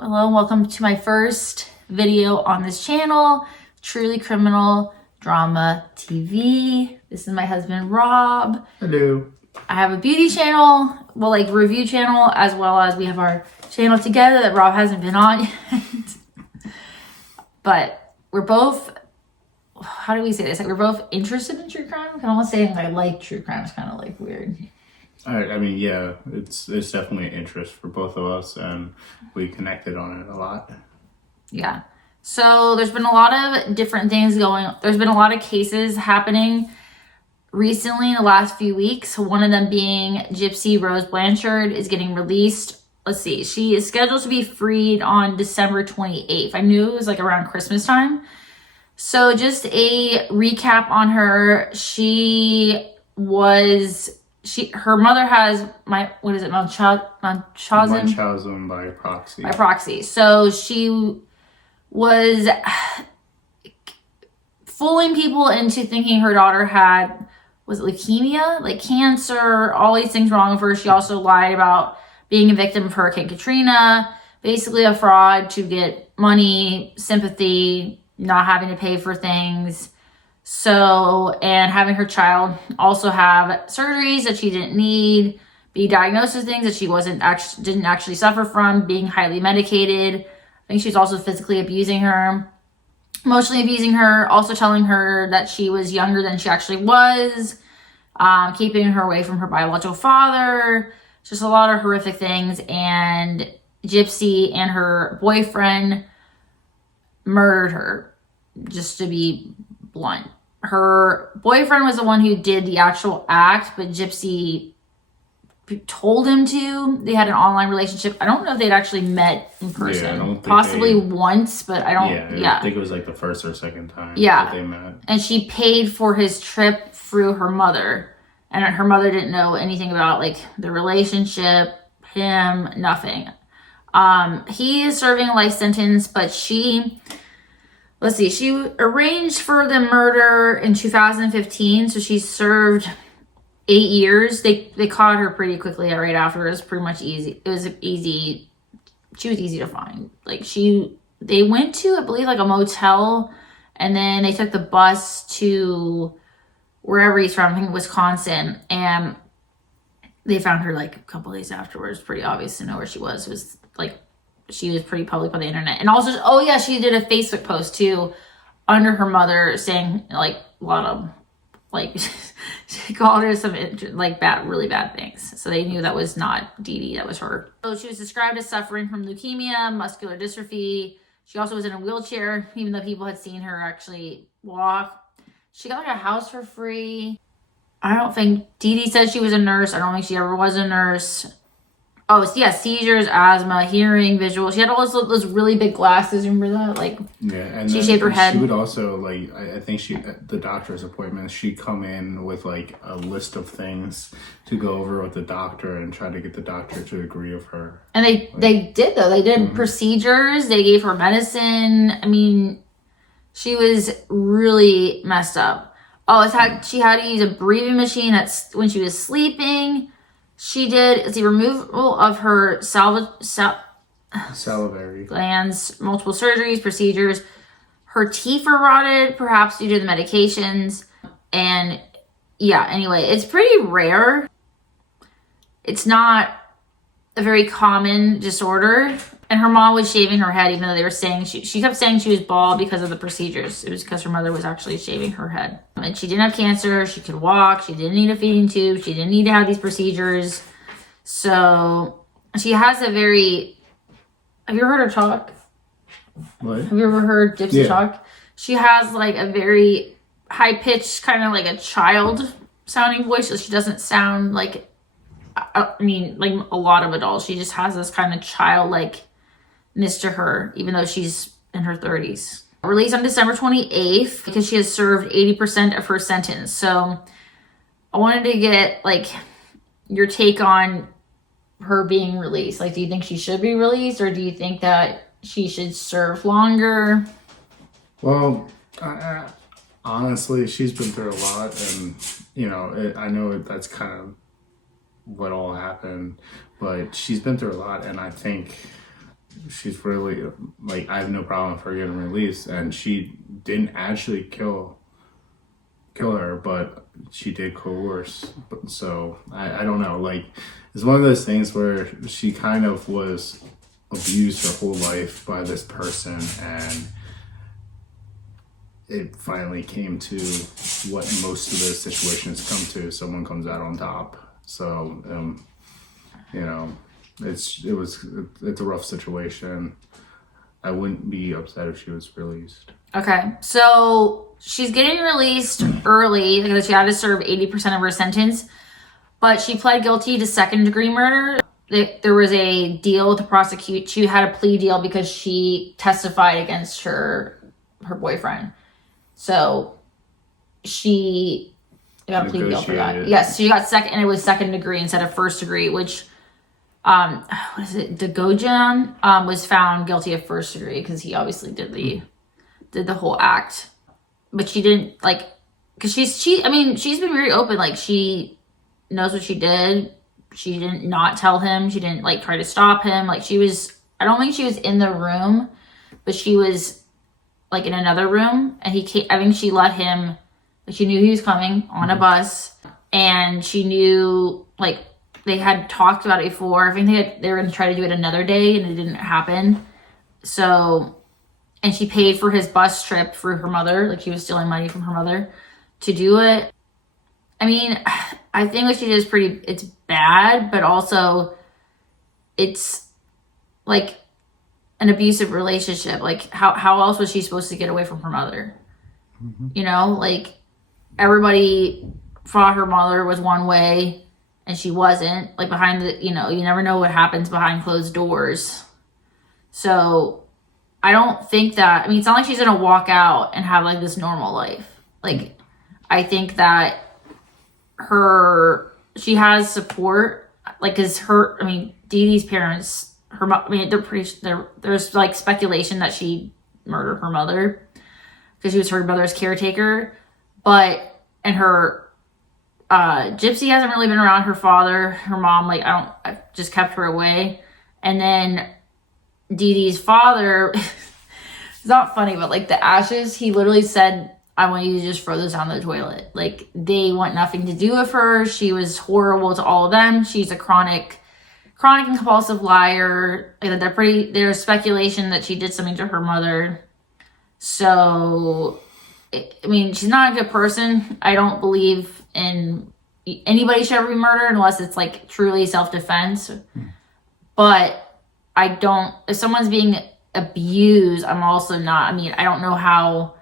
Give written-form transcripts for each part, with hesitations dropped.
Hello and welcome to my first video on this channel, Truly Criminal Drama TV. This is my husband, Rob. Hello. I have a beauty channel, well, like review channel, as well as we have our channel together that Rob hasn't been on yet. But we're both, how do we say this? Like we're both interested in true crime. I don't want to say I like true crime. It's kind of like weird. I mean, yeah, it's definitely an interest for both of us, and we connected on it a lot. Yeah. So there's been a lot of different things going on. There's been a lot of cases happening recently in the last few weeks. One of them being Gypsy Rose Blanchard is getting released. Let's see. She is scheduled to be freed on December 28th. I knew it was like around Christmas time. So just a recap on her. Her mother has munchausen? Munchausen by proxy. By proxy. So she was fooling people into thinking her daughter had, was it leukemia? Like cancer, all these things wrong with her. She also lied about being a victim of Hurricane Katrina. Basically a fraud to get money, sympathy, not having to pay for things. So, and having her child also have surgeries that she didn't need, be diagnosed with things that she didn't actually suffer from, being highly medicated. I think she's also physically abusing her, emotionally abusing her, also telling her that she was younger than she actually was, keeping her away from her biological father, just a lot of horrific things. And Gypsy and her boyfriend murdered her, just to be blunt. Her boyfriend was the one who did the actual act, but Gypsy told him to. They had an online relationship. I don't know if they'd actually met in person. Yeah, I don't think possibly once, but I don't. I think it was like the first or second time that they met. And she paid for his trip through her mother, and her mother didn't know anything about like the relationship, him, nothing. He is serving a life sentence, but she arranged for the murder in 2015, so she served 8 years. They caught her pretty quickly right after. It was pretty much easy. It was easy. She was easy to find. Like they went to, I believe, like a motel, and then they took the bus to wherever he's from, I think Wisconsin, and they found her like a couple days afterwards. Pretty obvious to know where she was. It was like, she was pretty public on the internet. And also, oh yeah, she did a Facebook post too under her mother saying like a lot of, like, she called her some like really bad things. So they knew that was not deedee, that was her. So she was described as suffering from leukemia, muscular dystrophy. She also was in a wheelchair, even though people had seen her actually walk. She got like a house for free. I don't think, deedee said she was a nurse. I don't think she ever was a nurse. Oh, yeah, seizures, asthma, hearing, visual. She had all those really big glasses. Remember that? Like, yeah, and she shaved her head. She would also, like, I think the doctor's appointments, she'd come in with, like, a list of things to go over with the doctor and try to get the doctor to agree with her. And they did, though. They did procedures. They gave her medicine. I mean, she was really messed up. Oh, she had to use a breathing machine when she was sleeping. She did the removal of her salivary glands, multiple surgeries, procedures. Her teeth were rotted, perhaps due to the medications. And yeah, anyway, it's pretty rare. It's not a very common disorder. And her mom was shaving her head, even though they were saying she kept saying she was bald because of the procedures. It was because her mother was actually shaving her head. And she didn't have cancer. She could walk. She didn't need a feeding tube. She didn't need to have these procedures. So she has a very, have you ever heard her talk? What? Have you ever heard Gypsy talk? She has like a very high pitched, kind of like a child sounding voice. So she doesn't sound like, I mean, like a lot of adults. She just has this kind of childlike to her, even though she's in her 30s. Released on December 28th because she has served 80% of her sentence. So I wanted to get like your take on her being released. Like, do you think she should be released, or do you think that she should serve longer? Well, honestly, she's been through a lot, and I know that's kind of what all happened, but she's been through a lot, and I think she's really, like, I have no problem with her getting released, and she didn't actually kill her, but she did coerce. But so I don't know, like, it's one of those things where she kind of was abused her whole life by this person, and it finally came to what most of those situations come to. Someone comes out on top. So you know, it's a rough situation. I wouldn't be upset if she was released. Okay, so she's getting released early because she had to serve 80% of her sentence, but she pled guilty to second-degree murder. There was a deal to prosecute. She had a plea deal because she testified against her boyfriend. So she got a plea deal for that. Yes, she got second, and it was second degree instead of first degree, which what is it? Dagojan was found guilty of first degree because he obviously did the whole act, but she didn't, like, because she's been very open, like, she knows what she did. She didn't not tell him. She didn't, like, try to stop him. Like, I don't think she was in the room, but she was, like, in another room, and I think she let him, like, she knew he was coming on a bus, and she knew, like, they had talked about it before. I think they were going to try to do it another day, and it didn't happen. So, and she paid for his bus trip for her mother. Like, she was stealing money from her mother to do it. I mean, I think what she did is it's bad, but also it's, like, an abusive relationship. Like, how else was she supposed to get away from her mother? Mm-hmm. You know, like, everybody thought her mother was one way, and she wasn't. Like, behind you never know what happens behind closed doors. So I don't think that, I mean, it's not like she's going to walk out and have, like, this normal life. Like, I think that she has support, like, cause Deedee's parents, there's, like, speculation that she murdered her mother because she was her mother's caretaker, and her, Gypsy hasn't really been around her father, her mom, like, I just kept her away. And then Deedee's father, it's not funny, but, like, the ashes, he literally said, I want you to just throw those down the toilet. Like, they want nothing to do with her. She was horrible to all of them. She's a chronic and compulsive liar. Like, there's speculation that she did something to her mother. So, I mean, she's not a good person. I don't believe in anybody should ever be murdered unless it's, like, truly self-defense. But if someone's being abused, I'm also not, I mean, I don't know how.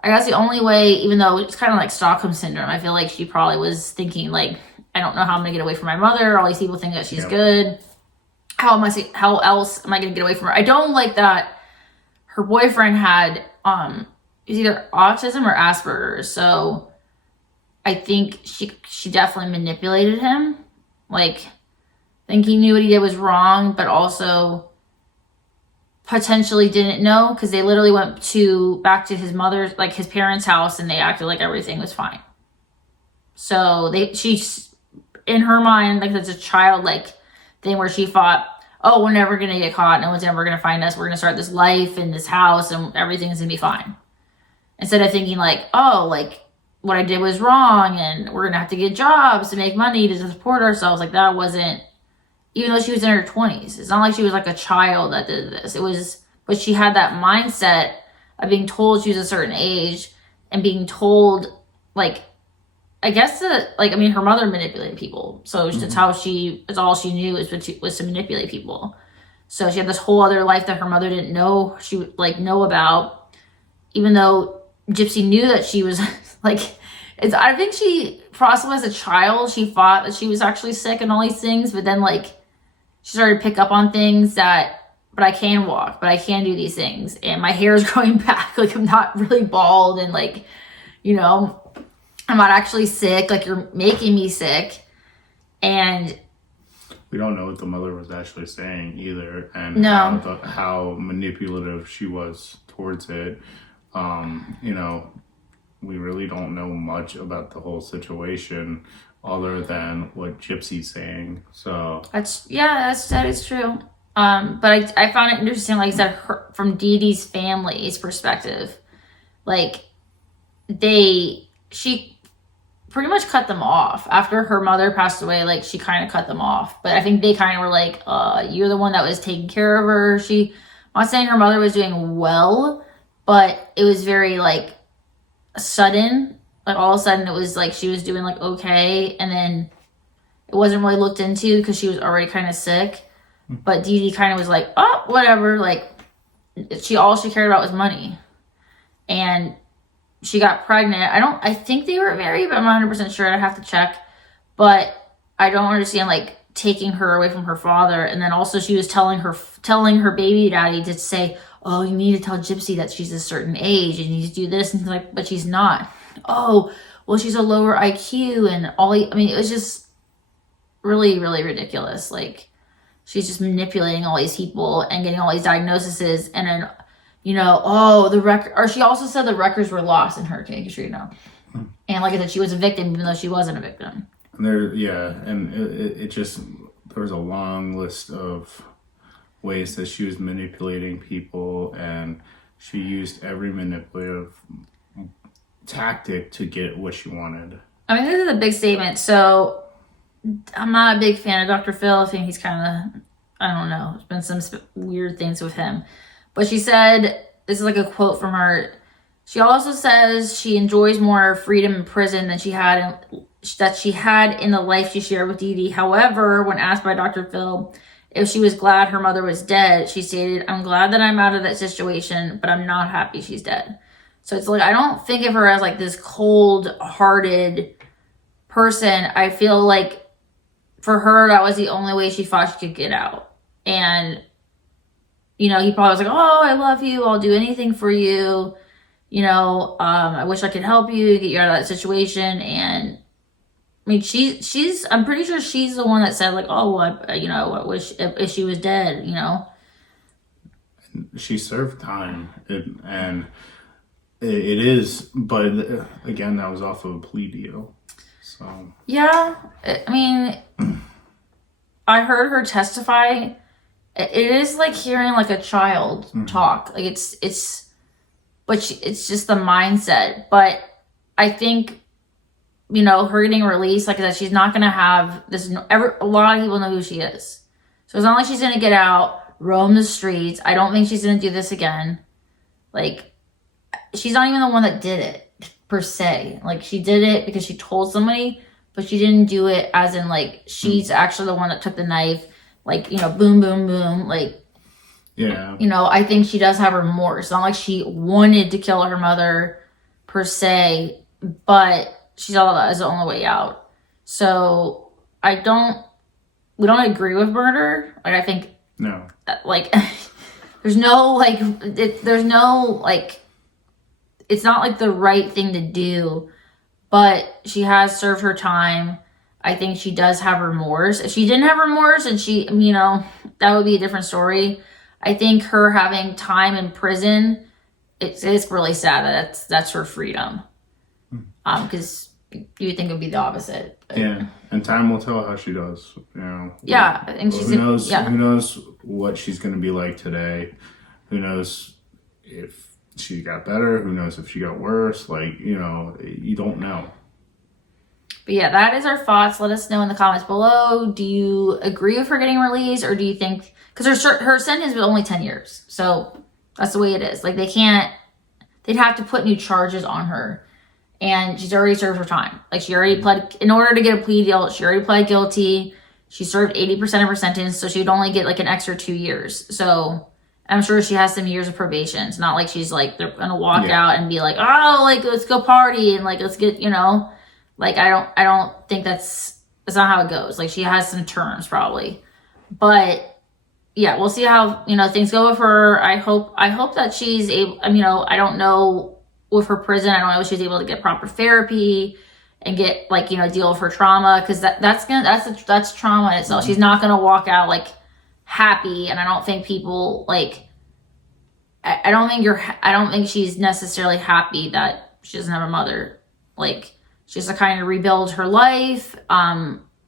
I guess the only way, even though it's kind of like Stockholm Syndrome, I feel like she probably was thinking, like, I don't know how I'm going to get away from my mother. All these people think that she's good. How else am I going to get away from her? I don't like that her boyfriend had, is either autism or Asperger's. So I think she definitely manipulated him. Like, I think he knew what he did was wrong, but also potentially didn't know, because they literally went back to his mother's, like, his parents' house, and they acted like everything was fine. So she's in her mind, like, that's a childlike thing where she thought, oh, we're never gonna get caught, no one's ever gonna find us, we're gonna start this life in this house and everything's gonna be fine, instead of thinking, like, oh, like, what I did was wrong and we're gonna have to get jobs to make money to support ourselves. Like, that wasn't, even though she was in her 20s, it's not like she was, like, a child that did this. But she had that mindset of being told she was a certain age and being told, like, I guess that, like, I mean, her mother manipulated people. So that's that's all she knew was to manipulate people. So she had this whole other life that her mother didn't know, she would, like, know about, even though Gypsy knew that she was, like, I think she, possibly as a child, she thought that she was actually sick and all these things, but then, like, she started to pick up on things but I can walk, but I can do these things, and my hair is growing back, like, I'm not really bald, and, like, I'm not actually sick, like, you're making me sick. And we don't know what the mother was actually saying either, and how manipulative she was towards it. We really don't know much about the whole situation other than what Gypsy's saying. So that is true. But I found it interesting, like I said, from Deedee's family's perspective, like she pretty much cut them off after her mother passed away. Like she kind of cut them off, but I think they kind of were like, you're the one that was taking care of her. I'm not saying her mother was doing well, but it was very like sudden. Like all of a sudden it was like she was doing like okay, and then it wasn't really looked into because she was already kind of sick. But Deedee kind of was like, oh, whatever. Like, all she cared about was money. And she got pregnant. I think they were married, but I'm not 100% sure. I'd have to check. But I don't understand, like, taking her away from her father. And then also she was telling her baby daddy to say, oh, you need to tell Gypsy that she's a certain age and you need to do this. And like, but she's not. Oh, well, she's a lower IQ and it was just really, really ridiculous. Like, she's just manipulating all these people and getting all these diagnoses, and then, the record. Or she also said the records were lost in Hurricane Katrina, and like I said, she was a victim even though she wasn't a victim. And it just there was a long list of ways that she was manipulating people, and she used every manipulative tactic to get what she wanted. I mean, this is a big statement, so. I'm not a big fan of Dr. Phil. I think he's kind of, I don't know, there's been some weird things with him. But she said, this is like a quote from her. She also says she enjoys more freedom in prison than she had in the life she shared with Deedee. However, when asked by Dr. Phil if she was glad her mother was dead, she stated, I'm glad that I'm out of that situation, but I'm not happy she's dead. So it's like, I don't think of her as like this cold-hearted person. I feel like for her, that was the only way she thought she could get out. And, he probably was like, oh, I love you. I'll do anything for you. I wish I could help you, get you out of that situation. And, I mean, I'm pretty sure she's the one that said, like, oh, well, I wish if she was dead, She served time. And it is, but again, that was off of a plea deal. So. Yeah, I mean, I heard her testify. It is like hearing like a child talk. Like it's just the mindset. But I think, her getting released, like I said, she's not going to have this. A lot of people know who she is. So it's not like she's going to get out, roam the streets. I don't think she's going to do this again. Like, she's not even the one that did it. Per se, like she did it because she told somebody, but she didn't do it as in like she's actually the one that took the knife, like boom, boom, boom, like I think she does have remorse. It's not like she wanted to kill her mother per se, but she saw that as the only way out. So we don't agree with murder. Like I think no, like there's no like. It's not like the right thing to do, but she has served her time. I think she does have remorse. If she didn't have remorse and that would be a different story. I think her having time in prison, it's really sad that that's her freedom. Because you think it would be the opposite. But. Yeah, and time will tell how she does. Yeah, I think she's. Who knows what she's going to be like today? Who knows if she got better? Who knows if she got worse? Like, you don't know. But yeah, that is our thoughts. Let us know in the comments below. Do you agree with her getting released, or do you think, because her sentence was only 10 years, so that's the way it is. Like they'd have to put new charges on her, and she's already served her time. Like she already pled, in order to get a plea deal, she already pled guilty. She served 80% of her sentence, so she'd only get like an extra 2 years. So I'm sure she has some years of probation. It's not like she's like, they're gonna walk out and be like, oh, like let's go party and like let's get, like I don't think that's not how it goes. Like she has some terms probably, but yeah, we'll see how things go with her. I hope that she's able. I don't know with her prison. I don't know if she's able to get proper therapy and get like deal with her trauma, because that's trauma in itself. She's not gonna walk out like happy, and I don't think people like I don't think she's necessarily happy that she doesn't have a mother. Like she has to kind of rebuild her life,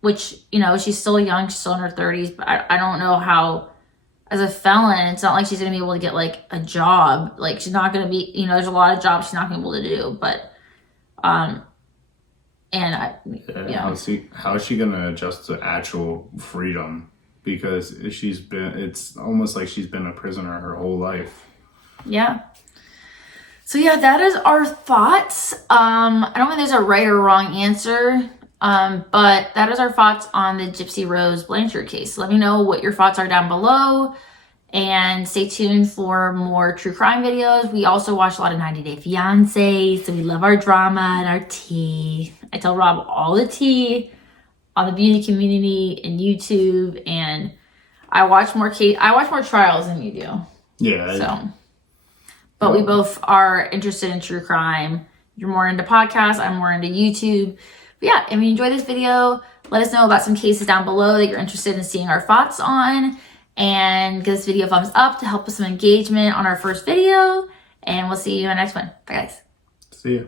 which she's still young, she's still in her 30s, but I don't know how as a felon, it's not like she's gonna be able to get like a job. Like she's not gonna be, you know, there's a lot of jobs she's not gonna be able to do. But, and how is she gonna adjust to actual freedom? Because it's almost like she's been a prisoner her whole life. Yeah. So yeah, that is our thoughts. I don't think there's a right or wrong answer. But that is our thoughts on the Gypsy Rose Blanchard case. Let me know what your thoughts are down below, and stay tuned for more true crime videos. We also watch a lot of 90 Day Fiancé, so we love our drama and our tea. I tell Rob all the tea on the beauty community and YouTube, and I watch more trials than you do. Yeah. So, but we both are interested in true crime. You're more into podcasts, I'm more into YouTube. But yeah, if you enjoyed this video, let us know about some cases down below that you're interested in seeing our thoughts on, and give this video a thumbs up to help with some engagement on our first video, and we'll see you in the next one. Bye guys. See ya.